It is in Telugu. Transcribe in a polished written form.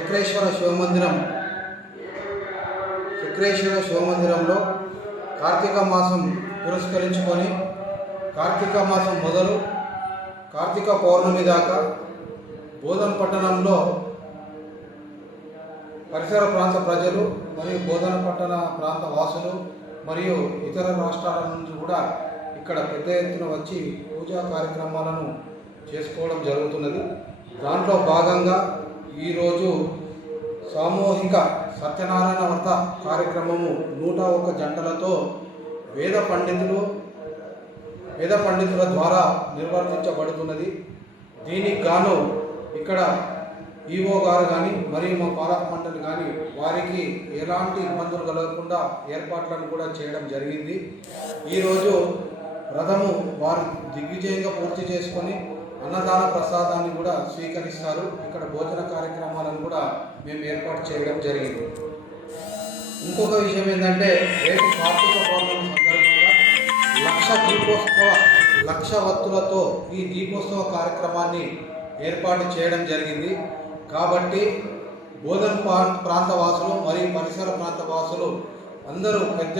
చక్రేశ్వర శివమందిరంలో కార్తీక మాసం పురస్కరించుకొని కార్తీక మాసం మొదలు కార్తీక పౌర్ణమి దాకా బోధన్ పట్టణంలో పరిసర ప్రాంత ప్రజలు మరియు బోధన పట్టణ ప్రాంత వాసులు మరియు ఇతర రాష్ట్రాల నుంచి కూడా ఇక్కడ పెద్ద ఎత్తున వచ్చి పూజా కార్యక్రమాలను చేసుకోవడం జరుగుతున్నది. దాంట్లో భాగంగా ఈరోజు సామూహిక సత్యనారాయణ వ్రత కార్యక్రమము 101 జంటలతో వేద పండితుల ద్వారా నిర్వర్తించబడుతున్నది. దీనికి గాను ఇక్కడ ఈవో గారు కానీ మరియు మా పాలక మండలి కానీ వారికి ఎలాంటి ఇబ్బందులు కలగకుండా ఏర్పాట్లను కూడా చేయడం జరిగింది. ఈరోజు రథము వారు దిగ్విజయంగా పూర్తి చేసుకొని అన్నదాన ప్రసాదాన్ని కూడా స్వీకరిస్తారు. ఇక్కడ భోజన కార్యక్రమాలను కూడా మేము ఏర్పాటు చేయడం జరిగింది. ఇంకొక విషయం ఏంటంటే రేపు కార్తీక పౌర్ణమి సందర్భంగా లక్ష వత్తులతో ఈ దీపోత్సవ కార్యక్రమాన్ని ఏర్పాటు చేయడం జరిగింది. కాబట్టి బోధన్ ప్రాంత వాసులు మరియు పరిసర ప్రాంత వాసులు అందరూ పెద్ద